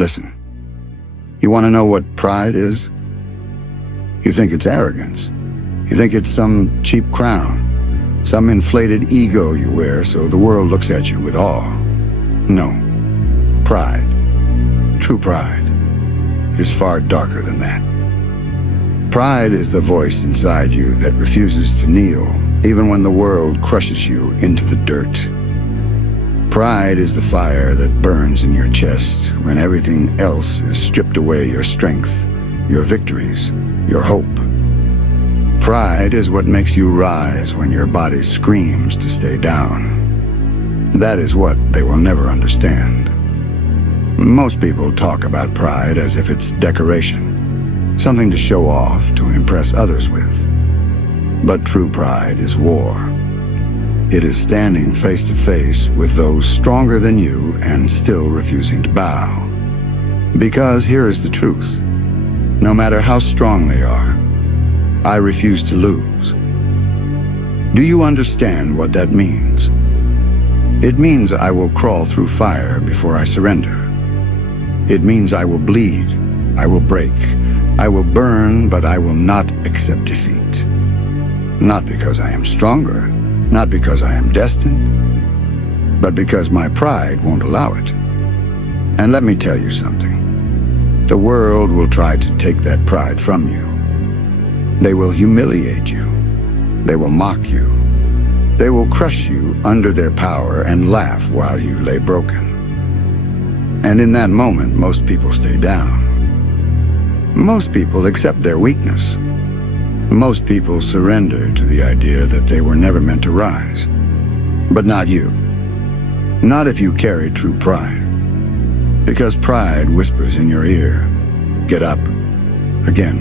Listen, you want to know what pride is? You think it's arrogance. You think it's some cheap crown, some inflated ego you wear so the world looks at you with awe. No. Pride, true pride, is far darker than that. Pride is the voice inside you that refuses to kneel, even when the world crushes you into the dirt. Pride is the fire that burns in your chest when everything else is stripped away: your strength, your victories, your hope. Pride is what makes you rise when your body screams to stay down. That is what they will never understand. Most people talk about pride as if it's decoration, something to show off, to impress others with. But true pride is war. It is standing face to face with those stronger than you and still refusing to bow. Because here is the truth. No matter how strong they are, I refuse to lose. Do you understand what that means? It means I will crawl through fire before I surrender. It means I will bleed, I will break, I will burn, but I will not accept defeat. Not because I am stronger, not because I am destined, but because my pride won't allow it. And let me tell you something. The world will try to take that pride from you. They will humiliate you. They will mock you. They will crush you under their power and laugh while you lay broken. And in that moment, most people stay down. Most people accept their weakness. Most people surrender to the idea that they were never meant to rise. But not you. Not if you carry true pride. Because pride whispers in your ear, get up, again,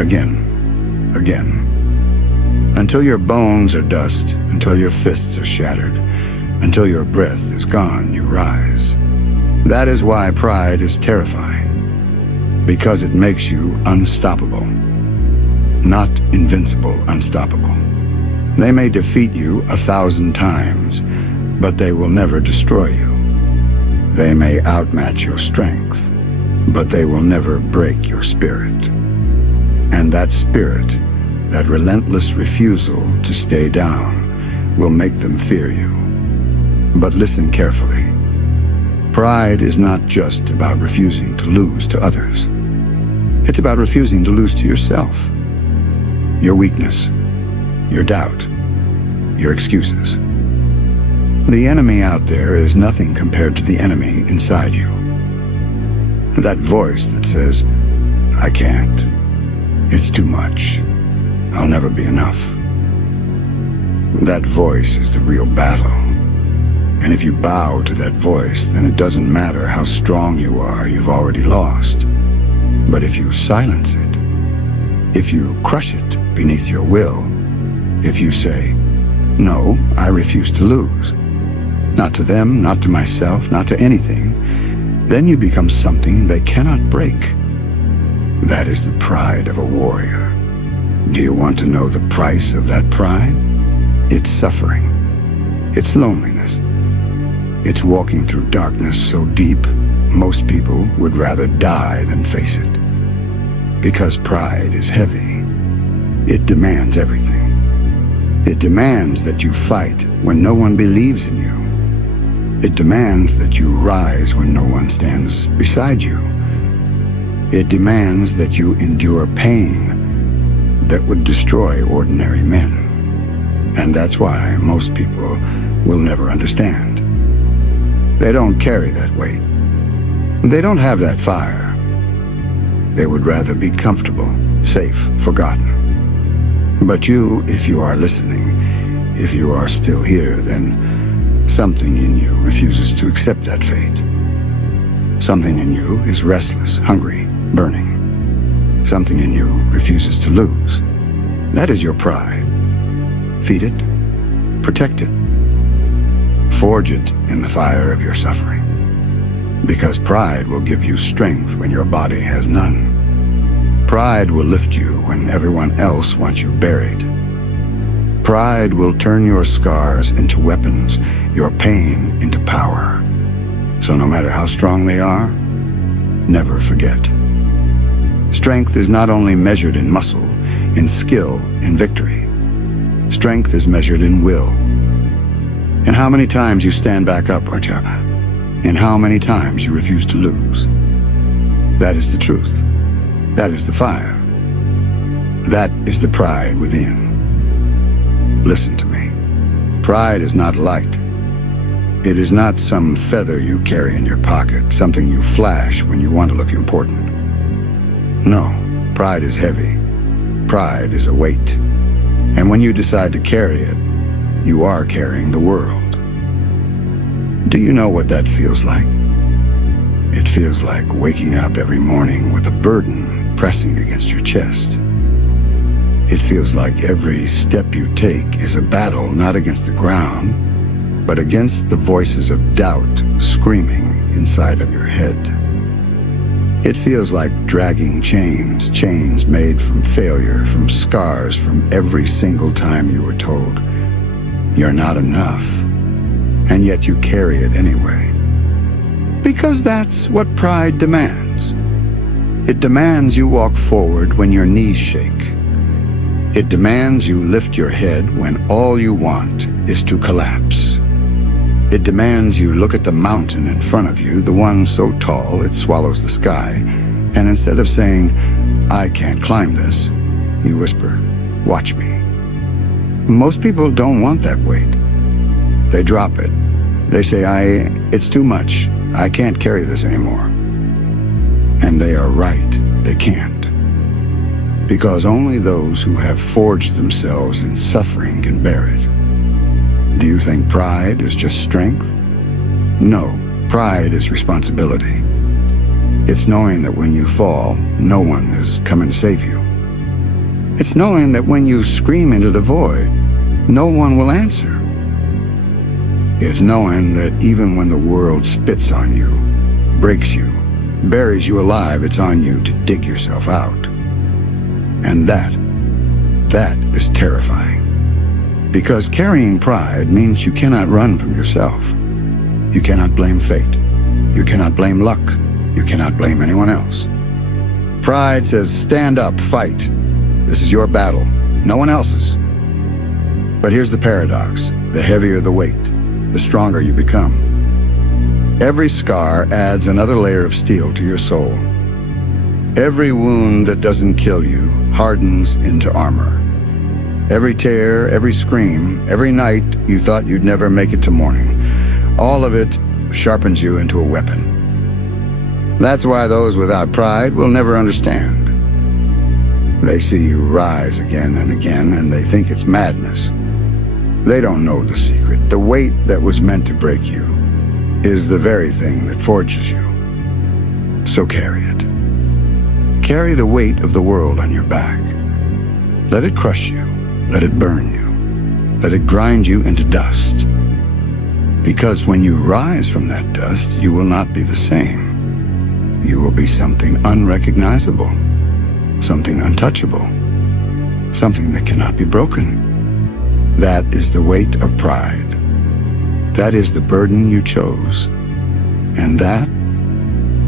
again, again. Until your bones are dust, until your fists are shattered, until your breath is gone, you rise. That is why pride is terrifying. Because it makes you unstoppable. Not invincible, unstoppable. They may defeat you 1,000 times, but they will never destroy you. They may outmatch your strength, but they will never break your spirit. And that spirit, that relentless refusal to stay down, will make them fear you. But listen carefully. Pride is not just about refusing to lose to others. It's about refusing to lose to yourself. Your weakness, your doubt, your excuses. The enemy out there is nothing compared to the enemy inside you. That voice that says, I can't, it's too much, I'll never be enough. That voice is the real battle. And if you bow to that voice, then it doesn't matter how strong you are, you've already lost. But if you silence it, if you crush it beneath your will, if you say, no, I refuse to lose, not to them, not to myself, not to anything, then you become something they cannot break. That is the pride of a warrior. Do you want to know the price of that pride? It's suffering. It's loneliness. It's walking through darkness so deep, most people would rather die than face it. Because pride is heavy. It demands everything. It demands that you fight when no one believes in you. It demands that you rise when no one stands beside you. It demands that you endure pain that would destroy ordinary men. And that's why most people will never understand. They don't carry that weight. They don't have that fire. They would rather be comfortable, safe, forgotten. But you, if you are listening, if you are still here, then something in you refuses to accept that fate. Something in you is restless, hungry, burning. Something in you refuses to lose. That is your pride. Feed it, protect it. Forge it in the fire of your suffering. Because pride will give you strength when your body has none. Pride will lift you when everyone else wants you buried. Pride will turn your scars into weapons, your pain into power. So no matter how strong they are, never forget. Strength is not only measured in muscle, in skill, in victory. Strength is measured in will. In how many times you stand back up, Arjuna. In how many times you refuse to lose. That is the truth. That is the fire. That is the pride within. Listen to me. Pride is not light. It is not some feather you carry in your pocket, something you flash when you want to look important. No, pride is heavy. Pride is a weight. And when you decide to carry it, you are carrying the world. Do you know what that feels like? It feels like waking up every morning with a burden pressing against your chest. It feels like every step you take is a battle not against the ground, but against the voices of doubt screaming inside of your head. It feels like dragging chains made from failure, from scars, from every single time you were told, you're not enough, and yet you carry it anyway. Because that's what pride demands. It demands you walk forward when your knees shake. It demands you lift your head when all you want is to collapse. It demands you look at the mountain in front of you, the one so tall it swallows the sky, and instead of saying, I can't climb this, you whisper, watch me. Most people don't want that weight. They drop it. They say, it's too much. I can't carry this anymore. And they are right. They can't. Because only those who have forged themselves in suffering can bear it. Do you think pride is just strength? No, pride is responsibility. It's knowing that when you fall, no one is coming to save you. It's knowing that when you scream into the void, no one will answer. It's knowing that even when the world spits on you, breaks you, buries you alive, it's on you to dig yourself out. And that is terrifying. Because carrying pride means you cannot run from yourself. You cannot blame fate. You cannot blame luck. You cannot blame anyone else. Pride says, stand up, fight. This is your battle, no one else's. But here's the paradox. The heavier the weight, the stronger you become. Every scar adds another layer of steel to your soul. Every wound that doesn't kill you hardens into armor. Every tear, every scream, every night you thought you'd never make it to morning, all of it sharpens you into a weapon. That's why those without pride will never understand. They see you rise again and again, and they think it's madness. They don't know the secret. The weight that was meant to break you is the very thing that forges you. So carry it. Carry the weight of the world on your back. Let it crush you. Let it burn you. Let it grind you into dust. Because when you rise from that dust, you will not be the same. You will be something unrecognizable, something untouchable, something that cannot be broken. That is the weight of pride. That is the burden you chose. And that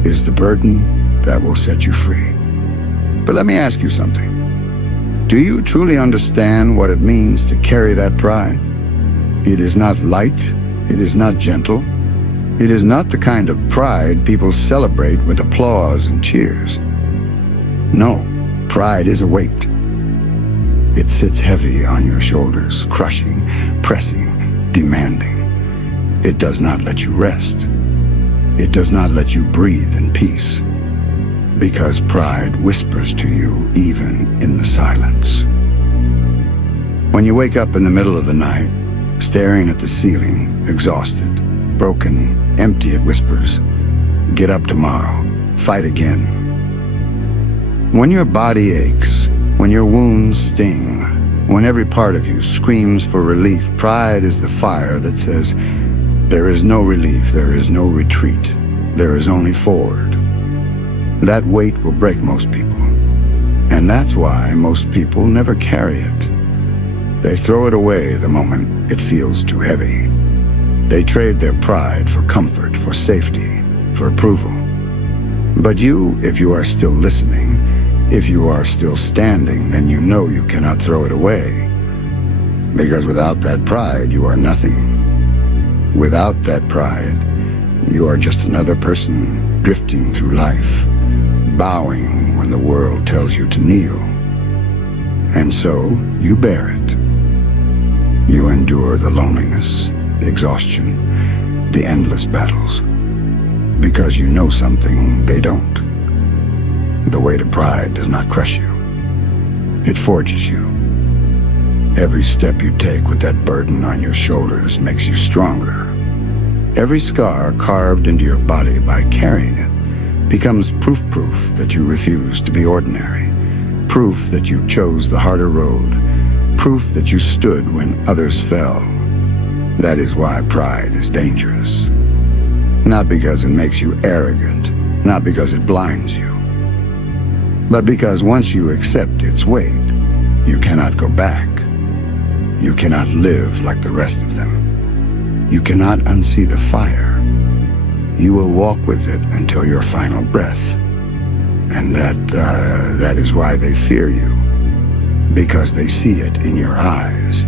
is the burden that will set you free. But let me ask you something. Do you truly understand what it means to carry that pride? It is not light. It is not gentle. It is not the kind of pride people celebrate with applause and cheers. No, pride is a weight. It sits heavy on your shoulders, crushing, pressing, demanding. It does not let you rest. It does not let you breathe in peace. Because pride whispers to you even in the silence. When you wake up in the middle of the night, staring at the ceiling, exhausted, broken, empty, it whispers, get up tomorrow, fight again. When your body aches, when your wounds sting, when every part of you screams for relief, pride is the fire that says, there is no relief, there is no retreat, there is only forward. That weight will break most people. And that's why most people never carry it. They throw it away the moment it feels too heavy. They trade their pride for comfort, for safety, for approval. But you, if you are still listening, if you are still standing, then you know you cannot throw it away. Because without that pride, you are nothing. Without that pride, you are just another person drifting through life, bowing when the world tells you to kneel. And so, you bear it. You endure the loneliness, the exhaustion, the endless battles. Because you know something they don't. The weight of pride does not crush you. It forges you. Every step you take with that burden on your shoulders makes you stronger. Every scar carved into your body by carrying it becomes proof that you refuse to be ordinary. Proof that you chose the harder road. Proof that you stood when others fell. That is why pride is dangerous. Not because it makes you arrogant, not because it blinds you, but because once you accept its weight, you cannot go back. You cannot live like the rest of them. You cannot unsee the fire. You will walk with it until your final breath. And that is why they fear you. Because they see it in your eyes.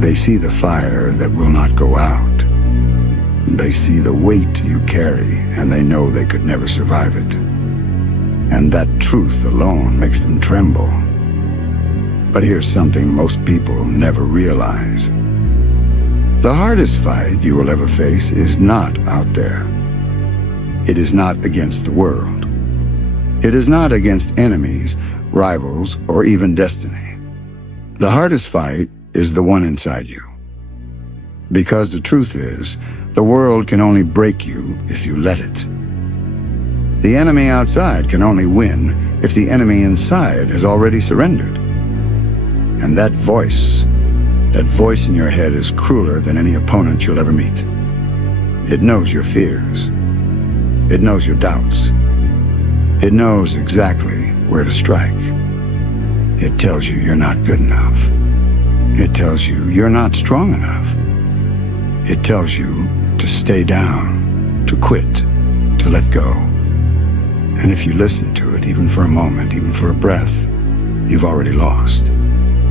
They see the fire that will not go out. They see the weight you carry, and they know they could never survive it. And that truth alone makes them tremble. But here's something most people never realize. The hardest fight you will ever face is not out there. It is not against the world. It is not against enemies, rivals, or even destiny. The hardest fight is the one inside you. Because the truth is, the world can only break you if you let it. The enemy outside can only win if the enemy inside has already surrendered. And that voice in your head is crueler than any opponent you'll ever meet. It knows your fears. It knows your doubts. It knows exactly where to strike. It tells you you're not good enough. It tells you you're not strong enough. It tells you to stay down, to quit, to let go. And if you listen to it, even for a moment, even for a breath, you've already lost.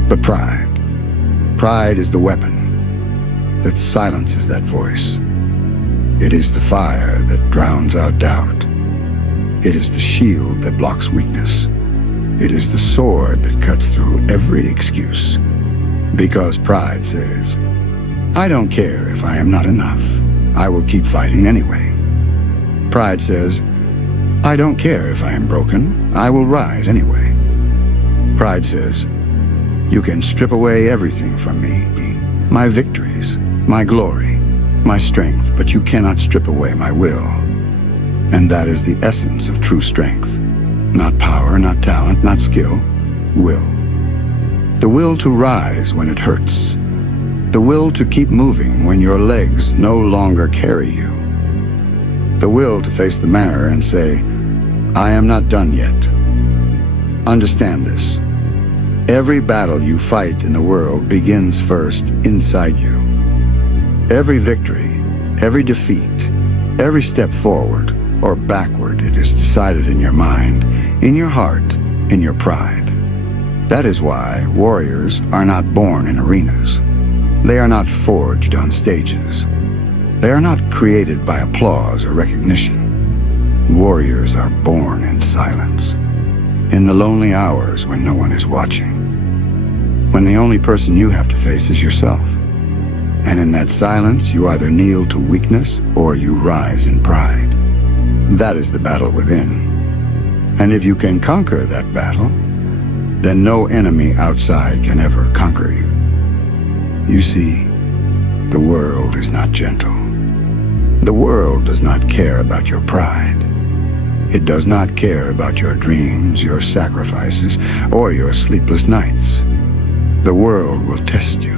But pride is the weapon that silences that voice. It is the fire that drowns out doubt. It is the shield that blocks weakness. It is the sword that cuts through every excuse. Because pride says, I don't care if I am not enough. I will keep fighting anyway. Pride says, I don't care if I am broken. I will rise anyway. Pride says, you can strip away everything from me, my victories, my glory, my strength, but you cannot strip away my will. And that is the essence of true strength. Not power, not talent, not skill, will. The will to rise when it hurts. The will to keep moving when your legs no longer carry you. The will to face the mirror and say, I am not done yet. Understand this. Every battle you fight in the world begins first inside you. Every victory, every defeat, every step forward or backward, it is decided in your mind, in your heart, in your pride. That is why warriors are not born in arenas. They are not forged on stages. They are not created by applause or recognition. Warriors are born in silence, in the lonely hours when no one is watching, when the only person you have to face is yourself. And in that silence, you either kneel to weakness or you rise in pride. That is the battle within. And if you can conquer that battle, then no enemy outside can ever conquer you. You see, the world is not gentle. The world does not care about your pride. It does not care about your dreams, your sacrifices, or your sleepless nights. The world will test you.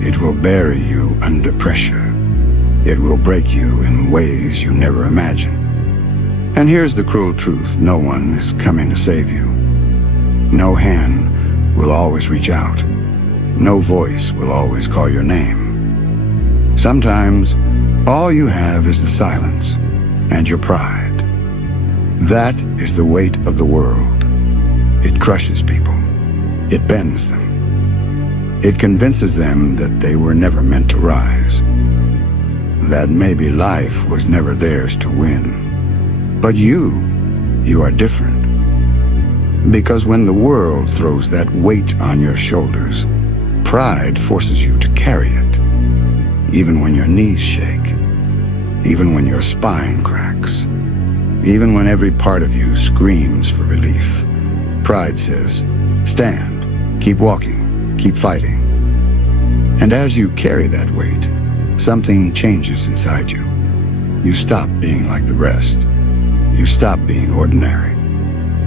It will bury you under pressure. It will break you in ways you never imagined. And here's the cruel truth. No one is coming to save you. No hand will always reach out. No voice will always call your name. Sometimes, all you have is the silence and your pride. That is the weight of the world. It crushes people. It bends them. It convinces them that they were never meant to rise. That maybe life was never theirs to win. But you are different. Because when the world throws that weight on your shoulders, pride forces you to carry it. Even when your knees shake. Even when your spine cracks. Even when every part of you screams for relief. Pride says, stand, keep walking, keep fighting. And as you carry that weight, something changes inside you. You stop being like the rest. You stop being ordinary.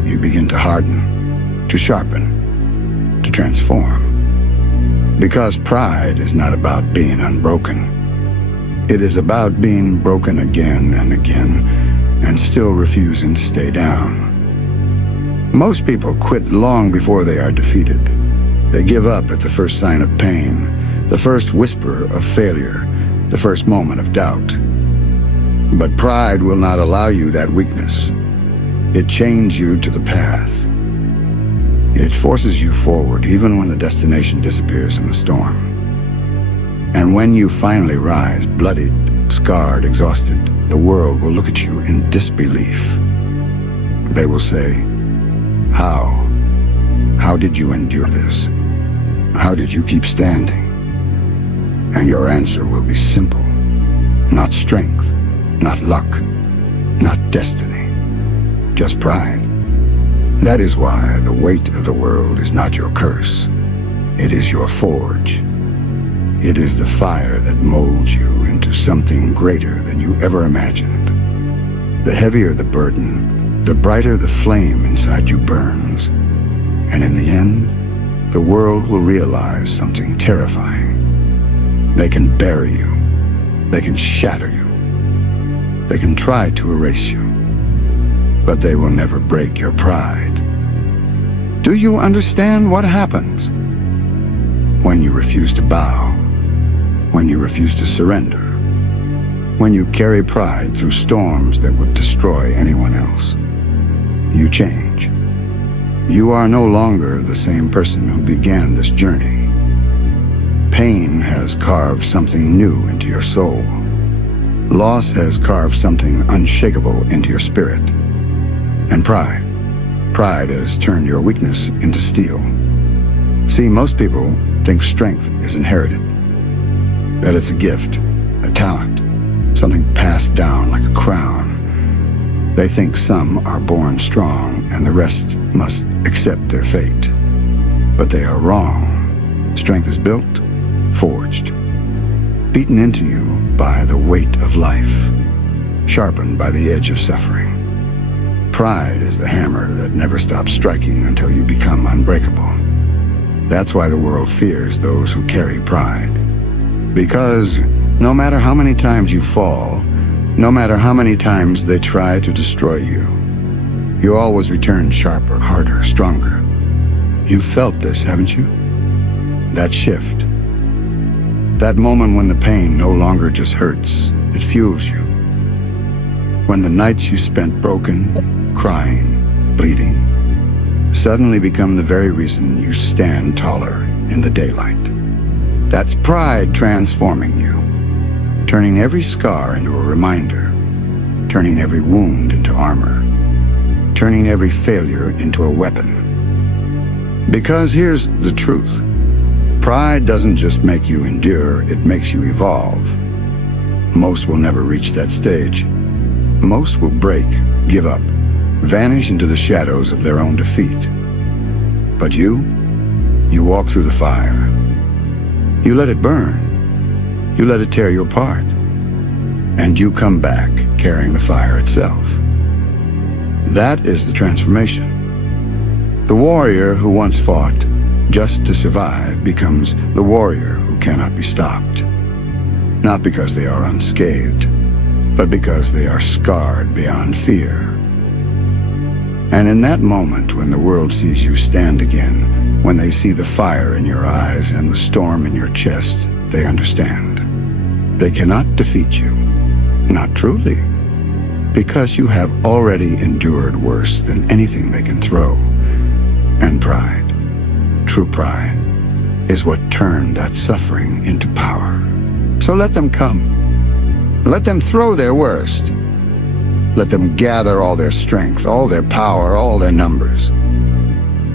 You begin to harden, to sharpen, to transform. Because pride is not about being unbroken. It is about being broken again and again, and still refusing to stay down. Most people quit long before they are defeated. They give up at the first sign of pain, the first whisper of failure, the first moment of doubt. But pride will not allow you that weakness. It chains you to the path. It forces you forward even when the destination disappears in the storm. And when you finally rise, bloodied, scarred, exhausted, the world will look at you in disbelief. They will say, how? How did you endure this? How did you keep standing? And your answer will be simple. Not strength, not luck, not destiny, just pride. That is why the weight of the world is not your curse. It is your forge. It is the fire that molds you into something greater than you ever imagined. The heavier the burden, the brighter the flame inside you burns. And in the end, the world will realize something terrifying. They can bury you. They can shatter you. They can try to erase you. But they will never break your pride. Do you understand what happens when you refuse to bow? When you refuse to surrender? When you carry pride through storms that would destroy anyone else? You change. You are no longer the same person who began this journey. Pain has carved something new into your soul. Loss has carved something unshakable into your spirit. And pride has turned your weakness into steel. See, most people think strength is inherited, that it's a gift, a talent, something passed down like a crown. They think some are born strong and the rest must accept their fate. But they are wrong. Strength is built, forged, beaten into you by the weight of life, sharpened by the edge of suffering. Pride is the hammer that never stops striking until you become unbreakable. That's why the world fears those who carry pride. Because no matter how many times you fall, no matter how many times they try to destroy you, you always return sharper, harder, stronger. You've felt this, haven't you? That shift. That moment when the pain no longer just hurts, it fuels you. When the nights you spent broken, crying, bleeding, suddenly become the very reason you stand taller in the daylight. That's pride transforming you, turning every scar into a reminder, turning every wound into armor, turning every failure into a weapon. Because here's the truth. Pride doesn't just make you endure, it makes you evolve. Most will never reach that stage. Most will break, give up, vanish into the shadows of their own defeat. But you walk through the fire. You let it burn. You let it tear you apart. And you come back carrying the fire itself. That is the transformation. The warrior who once fought just to survive becomes the warrior who cannot be stopped. Not because they are unscathed, but because they are scarred beyond fear. And in that moment when the world sees you stand again, when they see the fire in your eyes and the storm in your chest, they understand. They cannot defeat you. Not truly. Because you have already endured worse than anything they can throw. And pride, true pride, is what turned that suffering into power. So let them come. Let them throw their worst. Let them gather all their strength, all their power, all their numbers.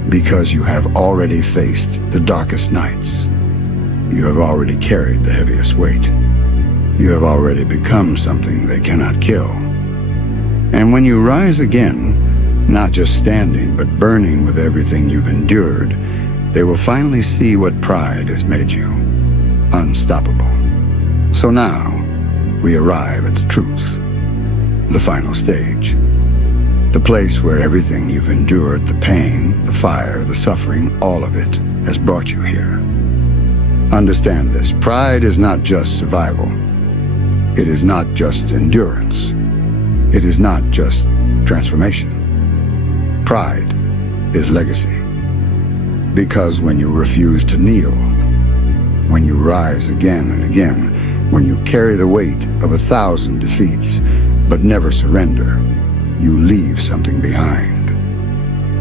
Because you have already faced the darkest nights. You have already carried the heaviest weight. You have already become something they cannot kill. And when you rise again, not just standing, but burning with everything you've endured, they will finally see what pride has made you. Unstoppable. So now, we arrive at the truth. The final stage. The place where everything you've endured, the pain, the fire, the suffering, all of it, has brought you here. Understand this. Pride is not just survival. It is not just endurance. It is not just transformation. Pride is legacy. Because when you refuse to kneel, when you rise again and again, when you carry the weight of 1,000 defeats, but never surrender, you leave something behind.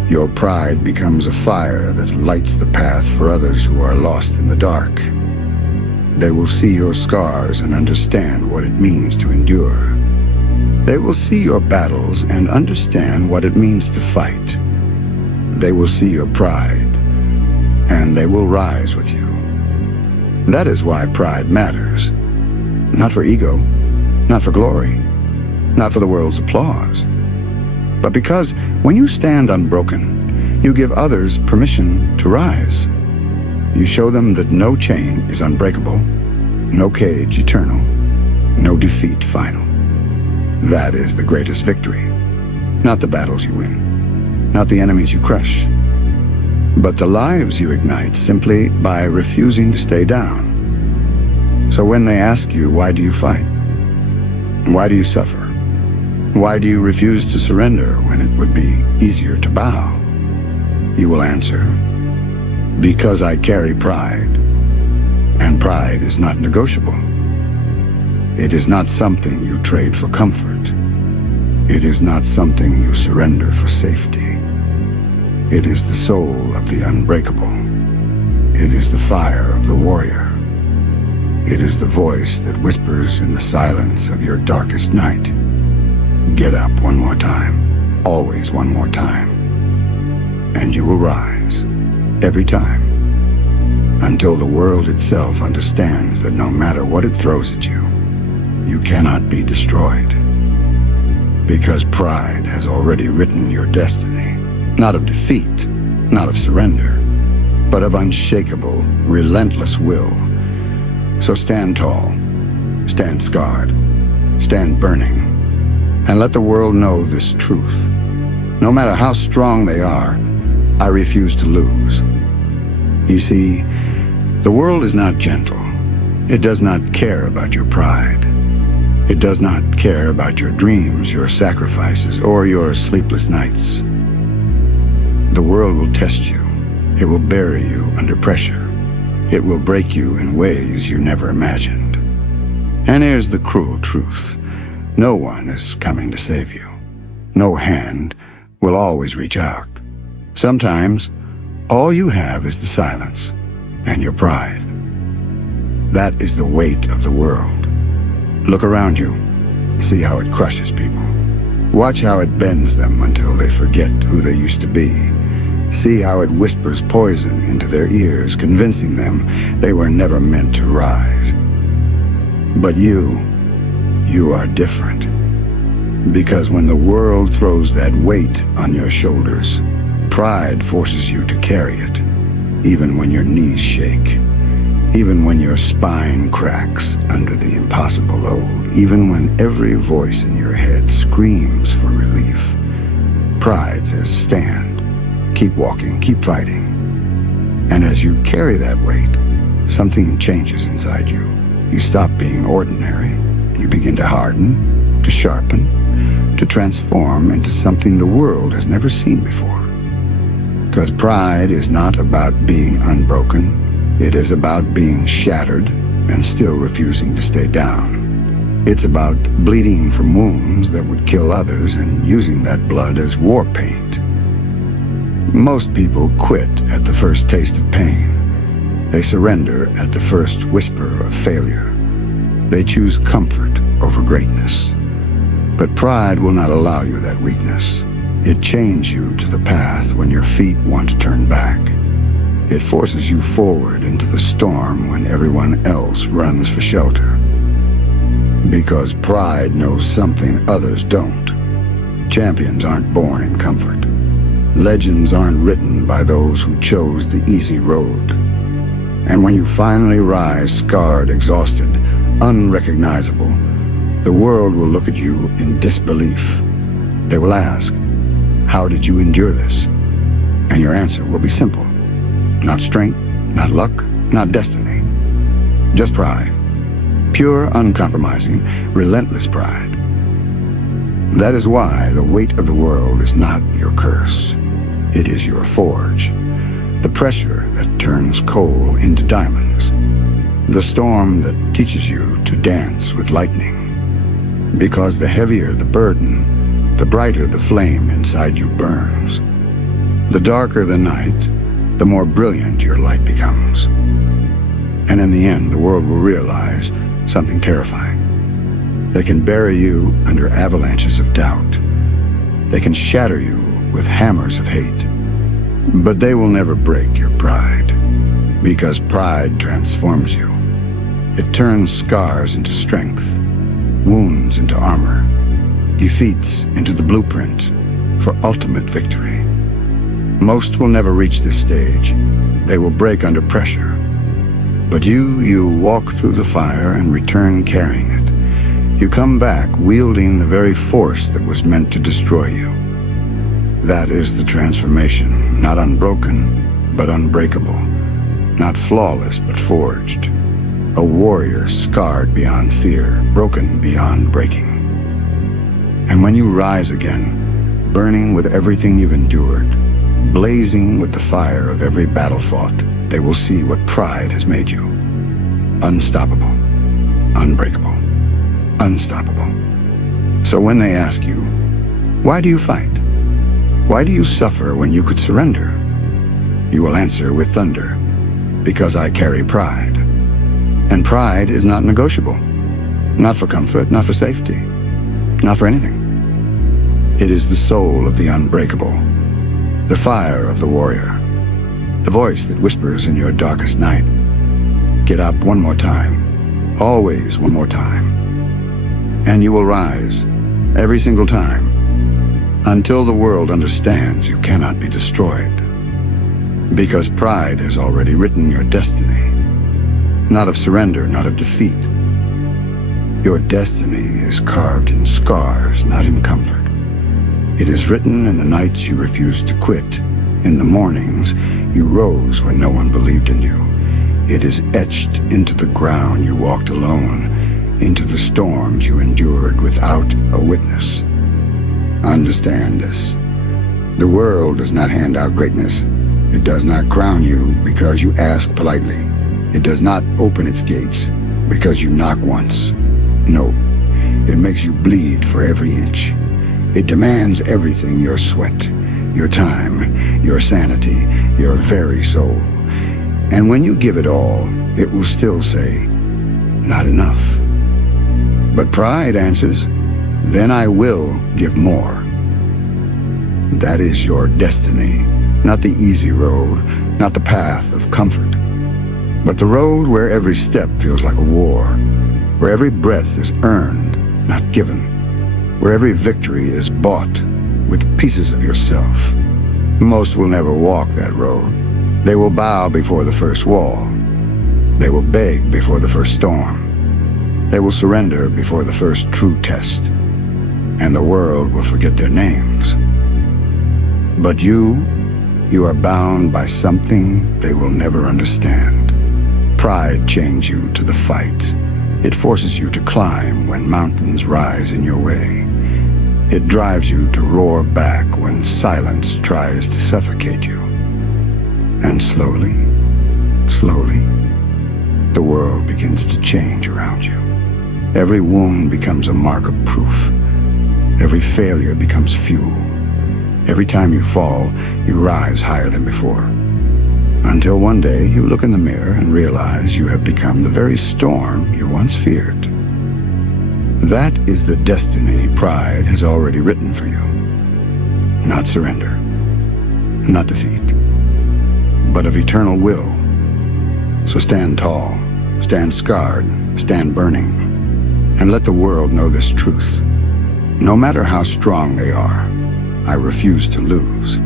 Your pride becomes a fire that lights the path for others who are lost in the dark. They will see your scars and understand what it means to endure. They will see your battles and understand what it means to fight. They will see your pride, and they will rise with you. That is why pride matters. Not for ego, not for glory, not for the world's applause, but because when you stand unbroken, you give others permission to rise. You show them that no chain is unbreakable, no cage eternal, no defeat final. That is the greatest victory. Not the battles you win, not the enemies you crush, but the lives you ignite simply by refusing to stay down. So when they ask you, why do you fight? Why do you suffer? Why do you refuse to surrender when it would be easier to bow? You will answer, because I carry pride, and pride is not negotiable. It is not something you trade for comfort. It is not something you surrender for safety. It is the soul of the unbreakable. It is the fire of the warrior. It is the voice that whispers in the silence of your darkest night. Get up one more time, always one more time, and you will rise, every time, until the world itself understands that no matter what it throws at you, you cannot be destroyed. Because pride has already written your destiny, not of defeat, not of surrender, but of unshakable, relentless will. So stand tall, stand scarred, stand burning, and let the world know this truth. No matter how strong they are, I refuse to lose. You see, the world is not gentle. It does not care about your pride. It does not care about your dreams, your sacrifices, or your sleepless nights. The world will test you. It will bury you under pressure. It will break you in ways you never imagined. And here's the cruel truth. No one is coming to save you. No hand will always reach out. Sometimes, all you have is the silence and your pride. That is the weight of the world. Look around you. See how it crushes people. Watch how it bends them until they forget who they used to be. See how it whispers poison into their ears, convincing them they were never meant to rise. But you are different. Because when the world throws that weight on your shoulders, pride forces you to carry it, even when your knees shake, even when your spine cracks under the impossible load, even when every voice in your head screams for relief. Pride says, stand, keep walking, keep fighting. And as you carry that weight, something changes inside you. You stop being ordinary. You begin to harden, to sharpen, to transform into something the world has never seen before. Because pride is not about being unbroken. It is about being shattered and still refusing to stay down. It's about bleeding from wounds that would kill others and using that blood as war paint. Most people quit at the first taste of pain. They surrender at the first whisper of failure. They choose comfort over greatness. But pride will not allow you that weakness. It chains you to the path when your feet want to turn back. It forces you forward into the storm when everyone else runs for shelter. Because pride knows something others don't. Champions aren't born in comfort. Legends aren't written by those who chose the easy road. And when you finally rise scarred, exhausted, unrecognizable, the world will look at you in disbelief. They will ask, "How did you endure this?" And your answer will be simple. Not strength, not luck, not destiny. Just pride. Pure, uncompromising, relentless pride. That is why the weight of the world is not your curse. It is your forge. The pressure that turns coal into diamonds. The storm that teaches you to dance with lightning. Because the heavier the burden, the brighter the flame inside you burns. The darker the night, the more brilliant your light becomes. And in the end, the world will realize something terrifying. They can bury you under avalanches of doubt. They can shatter you with hammers of hate. But they will never break your pride. Because pride transforms you. It turns scars into strength, wounds into armor, defeats into the blueprint for ultimate victory. Most will never reach this stage. They will break under pressure. But you walk through the fire and return carrying it. You come back wielding the very force that was meant to destroy you. That is the transformation, not unbroken, but unbreakable. Not flawless, but forged. A warrior scarred beyond fear, broken beyond breaking. And when you rise again, burning with everything you've endured, blazing with the fire of every battle fought, they will see what pride has made you. Unstoppable, unbreakable, unstoppable. So when they ask you, why do you fight? Why do you suffer when you could surrender? You will answer with thunder, because I carry pride. And pride is not negotiable. Not for comfort, not for safety, not for anything. It is the soul of the unbreakable, the fire of the warrior, the voice that whispers in your darkest night. Get up one more time, always one more time. And you will rise, every single time, until the world understands you cannot be destroyed. Because pride has already written your destiny, not of surrender, not of defeat. Your destiny is carved in scars, not in comfort. It is written in the nights you refused to quit, in the mornings you rose when no one believed in you. It is etched into the ground you walked alone, into the storms you endured without a witness. Understand this. The world does not hand out greatness. It does not crown you because you ask politely. It does not open its gates because you knock once. No, it makes you bleed for every inch. It demands everything, your sweat, your time, your sanity, your very soul. And when you give it all, it will still say, not enough. But pride answers, then I will give more. That is your destiny, not the easy road, not the path of comfort, but the road where every step feels like a war, where every breath is earned, not given, where every victory is bought with pieces of yourself. Most will never walk that road. They will bow before the first wall. They will beg before the first storm. They will surrender before the first true test. And the world will forget their names. But you are bound by something they will never understand. Pride chains you to the fight. It forces you to climb when mountains rise in your way. It drives you to roar back when silence tries to suffocate you. And slowly, the world begins to change around you. Every wound becomes a mark of proof. Every failure becomes fuel. Every time you fall, you rise higher than before. Until one day you look in the mirror and realize you have become the very storm you once feared. That is the destiny pride has already written for you. Not surrender, not defeat, but of eternal will. So stand tall, stand scarred, stand burning, and let the world know this truth. No matter how strong they are, I refuse to lose.